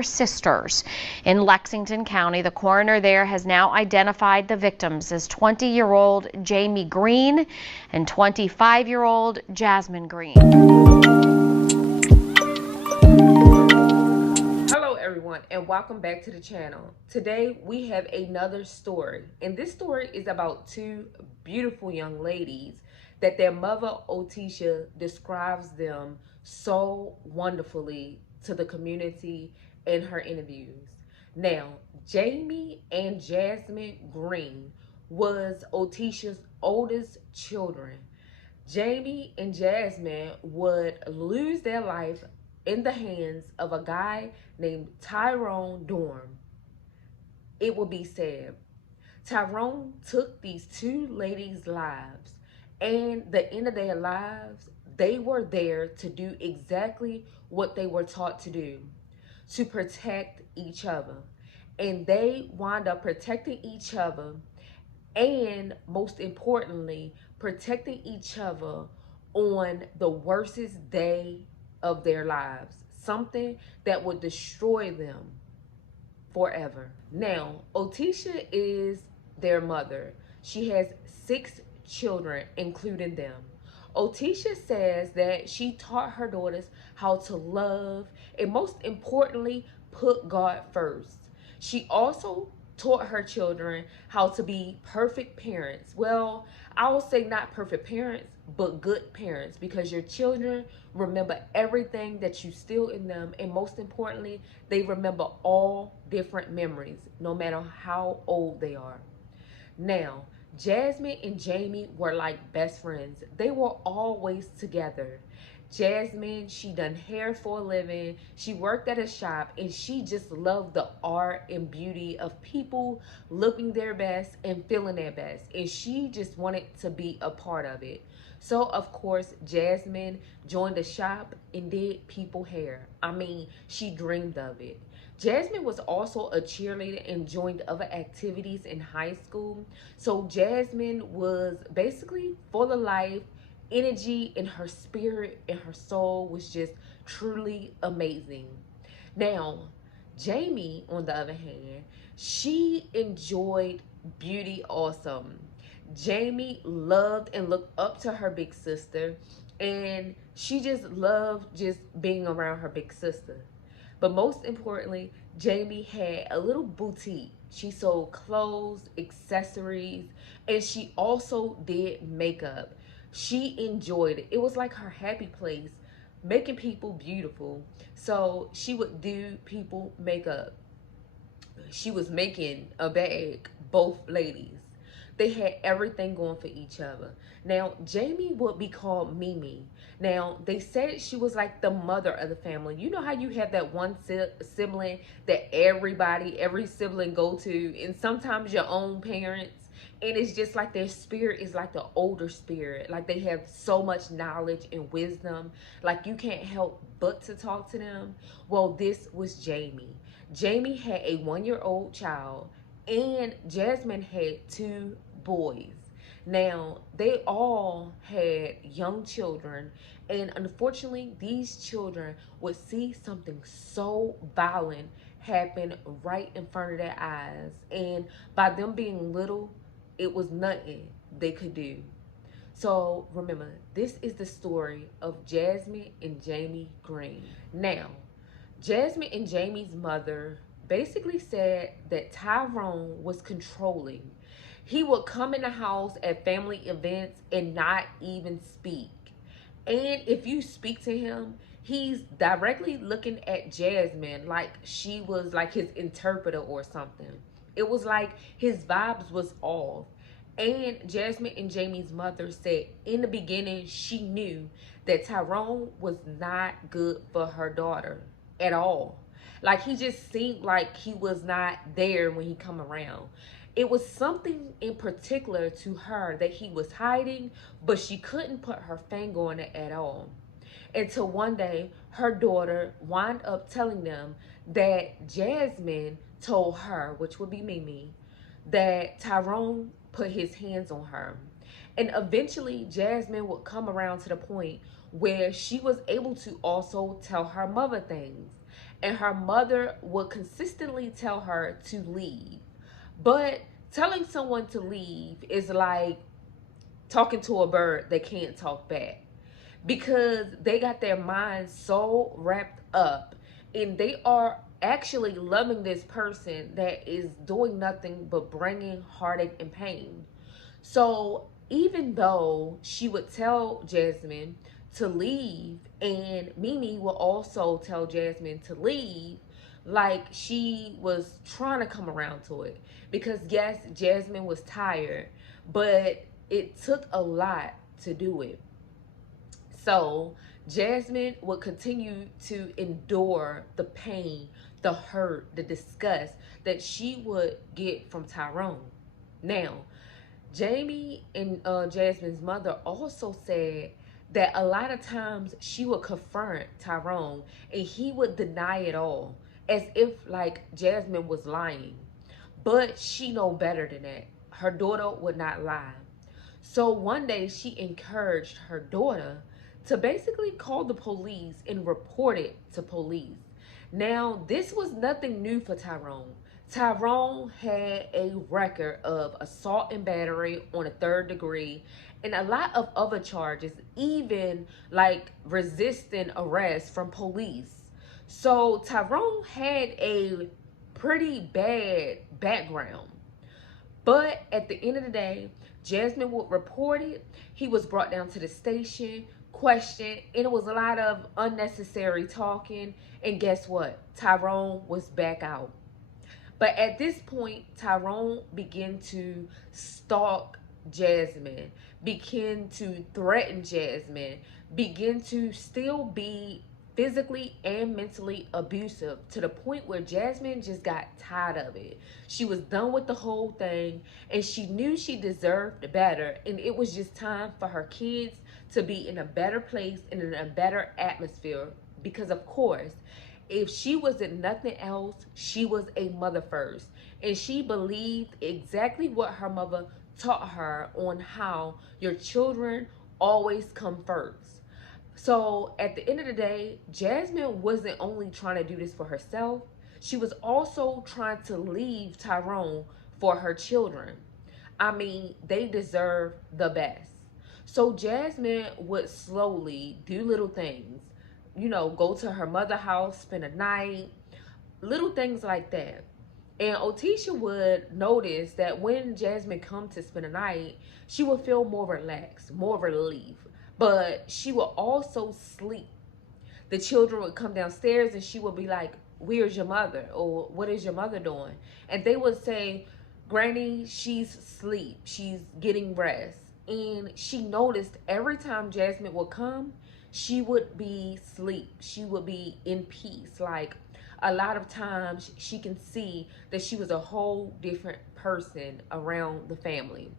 sisters in Lexington County. The coroner there has now identified the victims as 20-year-old Jaimey Greene and 25-year-old Jazzmyne Greene. Hello everyone, and welcome back to the channel. Today we have another story, and this story is about two beautiful young ladies that their mother Otisha describes them so wonderfully to the community in her interviews. Now, Jaimey and Jazzmyne Greene was Otisha's oldest children. Jaimey and Jazzmyne would lose their life in the hands of a guy named Tyrone Dorm. It will be said, Tyrone took these two ladies' lives, and the end of their lives, they were there to do exactly what they were taught to do, to protect each other. And they wind up protecting each other, and most importantly, protecting each other on the worstest day of their lives, something that would destroy them forever. Now, Otisha is their mother. She has 6 children, including them. Otisha says that she taught her daughters how to love and, most importantly, put God first. She also taught her children how to be perfect parents. Well, I will say not perfect parents, but good parents, because your children remember everything that you instill in them, and most importantly, they remember all different memories, no matter how old they are. Now, Jazzmyne and Jaimey were like best friends. They were always together. Jazzmyne, she done hair for a living. She worked at a shop, and she just loved the art and beauty of people looking their best and feeling their best. And she just wanted to be a part of it. So, of course, Jazzmyne joined the shop and did people hair. I mean, she dreamed of it. Jazzmyne was also a cheerleader and joined other activities in high school. So Jazzmyne was basically full of life, energy, and her spirit and her soul was just truly amazing. Now, Jaimey, on the other hand, she enjoyed beauty awesome. Jaimey loved and looked up to her big sister, and she just loved just being around her big sister. But most importantly, Jaimey had a little boutique. She sold clothes, accessories, and she also did makeup. She enjoyed it. It was like her happy place, making people beautiful. So she would do people makeup. She was making a bag, both ladies. They had everything going for each other. Now, Jaimey would be called Mimi. Now, they said she was like the mother of the family. You know how you have that one sibling that every sibling go to, and sometimes your own parents, and it's just like their spirit is like the older spirit. Like they have so much knowledge and wisdom. Like you can't help but to talk to them. Well, this was Jaimey. Jaimey had a 1-year-old child, and Jazzmyne had 2 boys. Now, they all had young children, and unfortunately, these children would see something so violent happen right in front of their eyes. And by them being little, it was nothing they could do. So remember, this is the story of Jazzmyne and Jaimey Greene. Now, Jazzmyne and Jaimey's mother basically said that Tyrone was controlling. He would come in the house at family events and not even speak. And if you speak to him, he's directly looking at Jazzmyne like she was like his interpreter or something. It was like his vibes was off. And Jazzmyne and Jaimey's mother said in the beginning she knew that Tyrone was not good for her daughter at all. Like he just seemed like he was not there when he come around. It was something in particular to her that he was hiding, but she couldn't put her finger on it at all. Until one day, her daughter wound up telling them that Jazzmyne told her, which would be Mimi, that Tyrone put his hands on her. And eventually, Jazzmyne would come around to the point where she was able to also tell her mother things. and her mother would consistently tell her to leave. But telling someone to leave is like talking to a bird that can't talk back, because they got their minds so wrapped up and they are actually loving this person that is doing nothing but bringing heartache and pain. So even though she would tell Jazzmyne to leave, and Mimi will also tell Jazzmyne to leave, like she was trying to come around to it, because yes, Jazzmyne was tired, but it took a lot to do it. So Jazzmyne would continue to endure the pain, the hurt, the disgust that she would get from Tyrone. Now, Jaimey and Jazzmyne's mother also said that a lot of times she would confront Tyrone and he would deny it all, as if like Jazzmyne was lying. But she know better than that. Her daughter would not lie. So one day she encouraged her daughter to basically call the police and report it to police. Now, this was nothing new for Tyrone. Tyrone had a record of assault and battery on a third degree and a lot of other charges, even like resisting arrest from police. So Tyrone had a pretty bad background. But at the end of the day, Jazzmyne would report it. He was brought down to the station, questioned, and it was a lot of unnecessary talking. And guess what? Tyrone was back out. But at this point, Tyrone began to stalk Jazzmyne, begin to threaten Jazzmyne, begin to still be physically and mentally abusive, to the point where Jazzmyne just got tired of it. She was done with the whole thing, and she knew she deserved better, and it was just time for her kids to be in a better place and in a better atmosphere, because of course, if she wasn't nothing else, she was a mother first, and she believed exactly what her mother taught her on how your children always come first. So at the end of the day, Jazzmyne wasn't only trying to do this for herself, she was also trying to leave Tyrone for her children. I mean, they deserve the best. So Jazzmyne would slowly do little things, you know, go to her mother's house, spend a night, little things like that. And Otisha would notice that when Jazzmyne come to spend a night, she would feel more relaxed, more relief. But she would also sleep. The children would come downstairs and she would be like, "Where's your mother?" Or "What is your mother doing?" And they would say, "Granny, she's asleep. She's getting rest." And she noticed every time Jazzmyne would come, she would be asleep. She would be in peace. Like, a lot of times she can see that she was a whole different person around the family.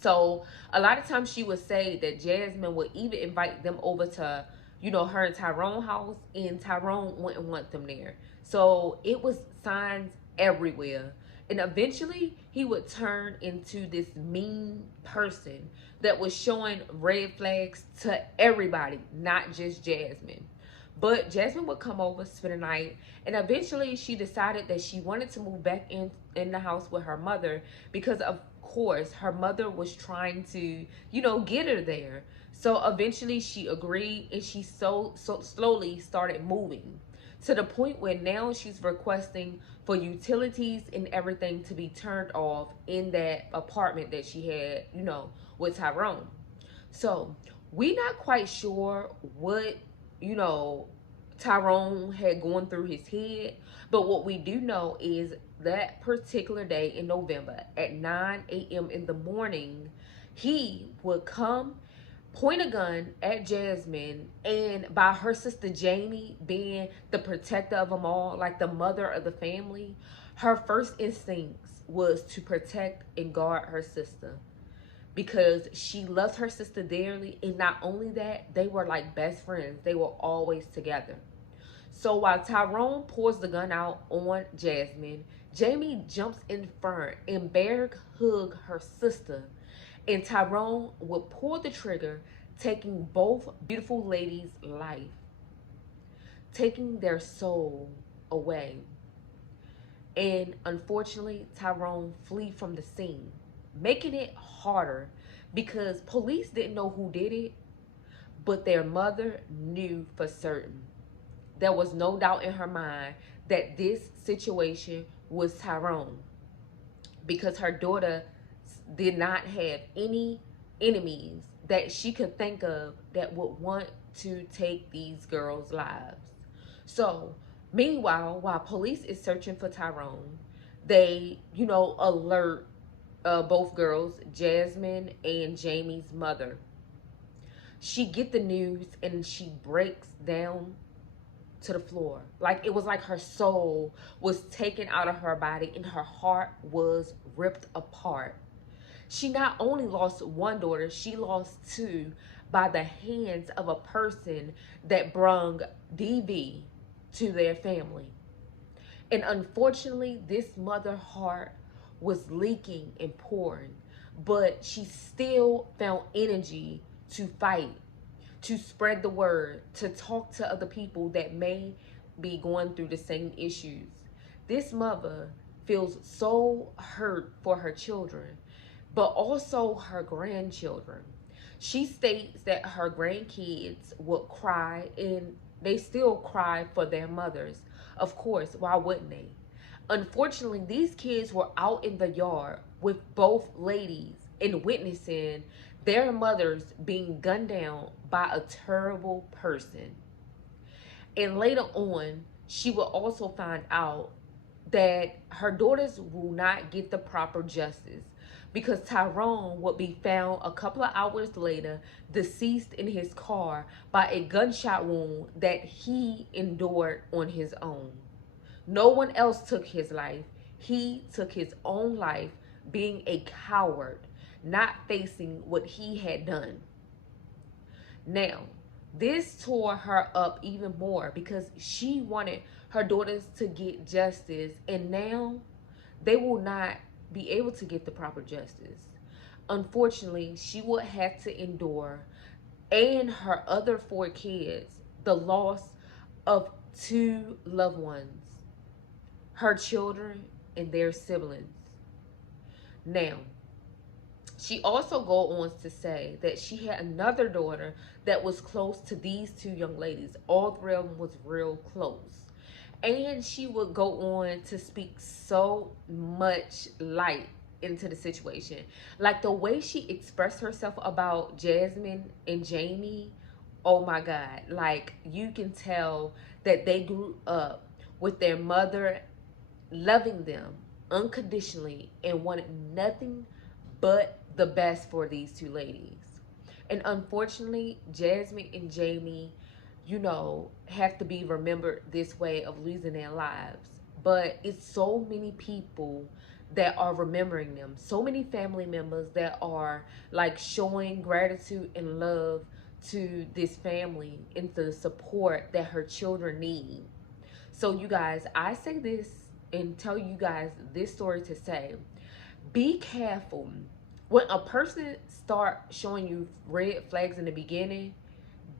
So a lot of times she would say that Jazzmyne would even invite them over to, you know, her and Tyrone house, and Tyrone wouldn't want them there. So it was signs everywhere. And eventually he would turn into this mean person that was showing red flags to everybody, not just Jazzmyne. But Jazzmyne would come over, spend a night, and eventually she decided that she wanted to move back in the house with her mother, because of course her mother was trying to, you know, get her there. So eventually she agreed, and she so slowly started moving, to the point where now she's requesting for utilities and everything to be turned off in that apartment that she had, you know, with Tyrone. So we not quite sure what, you know, Tyrone had gone through his head, but what we do know is that particular day in November at 9 a.m. in the morning, he would come, point a gun at Jazzmyne, and by her sister Jaimey being the protector of them all, like the mother of the family, her first instincts was to protect and guard her sister, because she loved her sister dearly. And not only that, they were like best friends. They were always together. So while Tyrone pours the gun out on Jazzmyne, Jaimey jumps in front and bear hug her sister, and Tyrone would pull the trigger, taking both beautiful ladies' life. taking their soul away. And unfortunately, Tyrone flee from the scene, making it harder because police didn't know who did it, but their mother knew for certain. There was no doubt in her mind that this situation was Tyrone, because her daughter did not have any enemies that she could think of that would want to take these girls' lives. So, meanwhile, while police is searching for Tyrone, they, alert both girls, Jazzmyne and Jaimey's mother. She get the news and she breaks down to the floor. Like, it was like her soul was taken out of her body and her heart was ripped apart. She not only lost one daughter, she lost two by the hands of a person that brung DV to their family. And unfortunately, this mother heart was leaking and pouring, but she still found energy to fight, to spread the word, to talk to other people that may be going through the same issues. This mother feels so hurt for her children, but also her grandchildren. She states that her grandkids would cry, and they still cry for their mothers. Of course, why wouldn't they? Unfortunately, these kids were out in the yard with both ladies and witnessing their mothers being gunned down by a terrible person. And later on, she will also find out that her daughters will not get the proper justice, because Tyrone would be found a couple of hours later deceased in his car by a gunshot wound that he endured on his own. No one else took his life. He took his own life, being a coward, not facing what he had done. Now, this tore her up even more because she wanted her daughters to get justice, and now they will not be able to get the proper justice. Unfortunately, she would have to endure, and her other four kids, the loss of two loved ones, her children and their siblings. Now, she also goes on to say that she had another daughter that was close to these two young ladies. All three of them was real close. And she would go on to speak so much light into the situation. Like the way she expressed herself about Jazzmyne and Jaimey, oh my God. Like, you can tell that they grew up with their mother loving them unconditionally and wanted nothing but the best for these two ladies. And unfortunately, Jazzmyne and Jaimey, have to be remembered this way of losing their lives. But it's so many people that are remembering them. So many family members that are like showing gratitude and love to this family and the support that her children need. So you guys, I say this and tell you guys this story to say, be careful. When a person start showing you red flags in the beginning,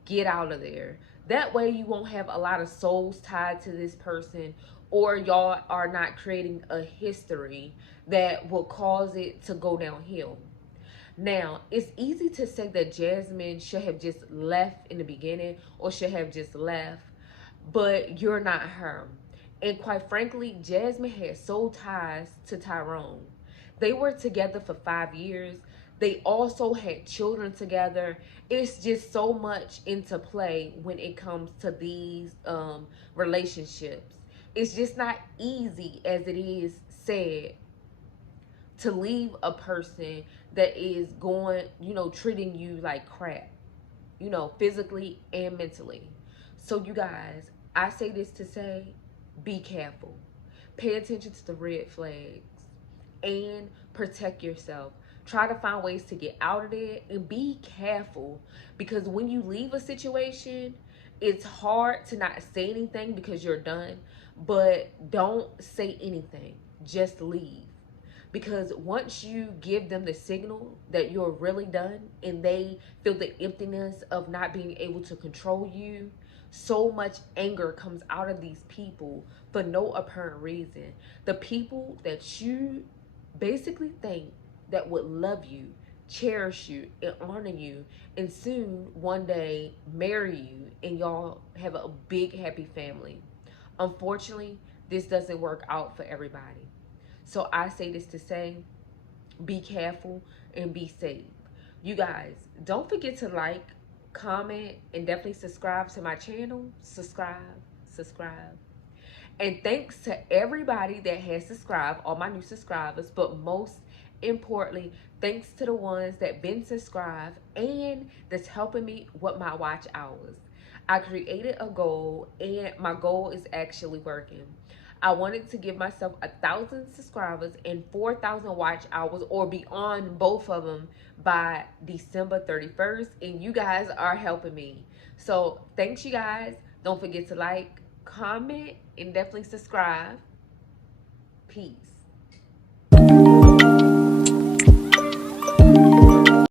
get out of there. That way you won't have a lot of souls tied to this person, or y'all are not creating a history that will cause it to go downhill. Now, it's easy to say that Jazzmyne should have just left in the beginning or should have just left, but you're not her. And quite frankly, Jazzmyne had soul ties to Tyrone. They were together for 5 years. They also had children together. It's just so much into play when it comes to these relationships. It's just not easy as it is said to leave a person that is going, treating you like crap, physically and mentally. So you guys, I say this to say, be careful. Pay attention to the red flags and protect yourself. Try to find ways to get out of there and be careful, because when you leave a situation, it's hard to not say anything because you're done, but don't say anything. Just leave. Because once you give them the signal that you're really done and they feel the emptiness of not being able to control you, So much anger comes out of these people for no apparent reason. The people that you basically think that would love you, cherish you, and honor you, and soon one day marry you, and y'all have a big happy family. Unfortunately, this doesn't work out for everybody. So I say this to say, be careful and be safe. You guys, don't forget to like, comment, and definitely subscribe to my channel. Subscribe. And thanks to everybody that has subscribed, all my new subscribers, but most importantly, thanks to the ones that been subscribed and that's helping me with my watch hours. I created a goal, and my goal is actually working. I wanted to give myself 1,000 subscribers and 4,000 watch hours, or beyond both of them, by December 31st, and you guys are helping me. So thanks, you guys. Don't forget to like, comment, and definitely subscribe. Peace.